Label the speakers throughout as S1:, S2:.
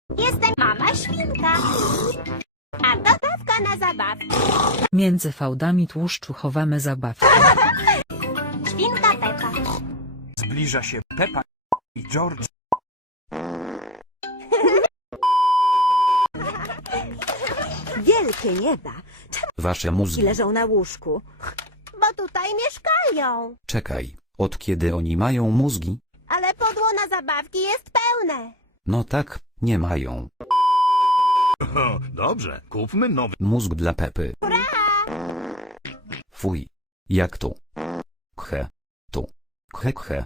S1: Jestem mama świnka. A to dawka na zabawki.
S2: Między fałdami tłuszczu chowamy zabawki.
S1: Świnka Pepa.
S3: Zbliża się Pepa i George.
S4: Wielkie nieba.
S5: Wasze mózgi.
S4: Leżą na łóżku.
S1: Bo tutaj mieszkają.
S5: Czekaj, od kiedy oni mają mózgi?
S1: Ale podło na zabawki jest pełne.
S5: No tak, nie mają.
S6: Dobrze, kupmy nowy.
S5: Mózg dla Pepy. Fuj. Jak to? Khe. Tu. Khe khe.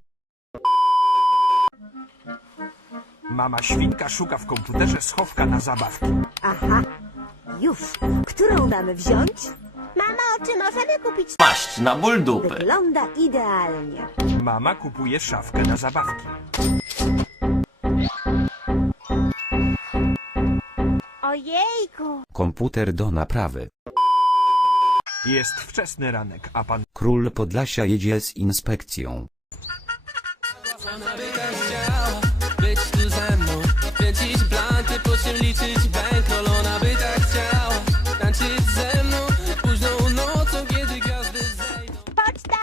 S3: Mama świnka szuka w komputerze schowka na zabawki.
S4: Aha. Już. Którą mamy wziąć?
S1: Mamo, czy możemy kupić...
S7: Maść na ból dupy.
S4: Wygląda idealnie.
S3: Mama kupuje szafkę na zabawki.
S1: Ojejku.
S5: Komputer do naprawy.
S3: Jest wczesny ranek, a pan
S5: Król Podlasia jedzie z inspekcją.
S8: Być tu ze mną, kręcić blanty, po czym liczyć bankroll. Ona by tak chciała tańczyć ze mną późną nocą, kiedy gwiazdy zejdą.
S1: Poczta.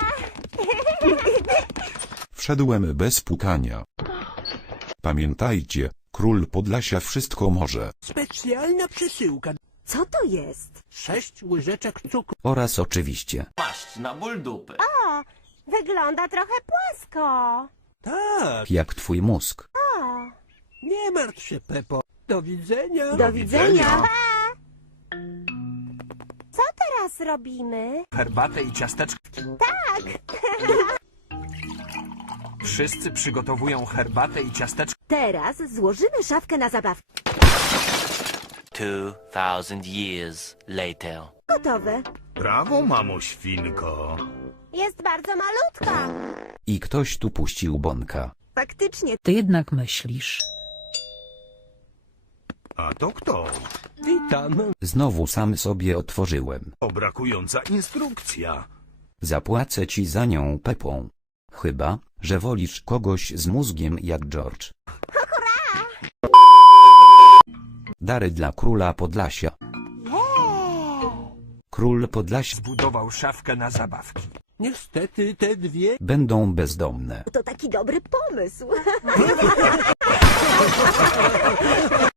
S9: Wszedłem bez pukania. Pamiętajcie, król Podlasia wszystko może.
S10: Specjalna przesyłka.
S4: Co to jest?
S10: 6 łyżeczek cukru.
S5: Oraz oczywiście.
S7: Maść na ból dupy.
S1: O, wygląda trochę płasko.
S10: Tak,
S5: Jak twój mózg.
S1: O,
S10: nie martw się, Pepo. Do widzenia.
S4: Do widzenia.
S1: co teraz robimy?
S3: herbatę i ciasteczka.
S1: Tak.
S3: Wszyscy przygotowują herbatę i ciasteczka.
S4: Teraz złożymy szafkę na zabawki.
S7: 2000 years later.
S4: Gotowe.
S6: Brawo, mamo świnko.
S1: Jest bardzo malutka.
S5: I ktoś tu puścił bąka.
S4: Faktycznie.
S2: Ty jednak myślisz.
S6: A to kto?
S10: Witam.
S5: Znowu sam sobie otworzyłem.
S6: O, brakująca instrukcja.
S5: Zapłacę ci za nią Pepą. Chyba, że wolisz kogoś z mózgiem jak George. Dary dla króla Podlasia. Król Podlasia
S3: Zbudował szafkę na zabawki.
S10: Niestety te dwie
S5: będą bezdomne.
S4: To taki dobry pomysł.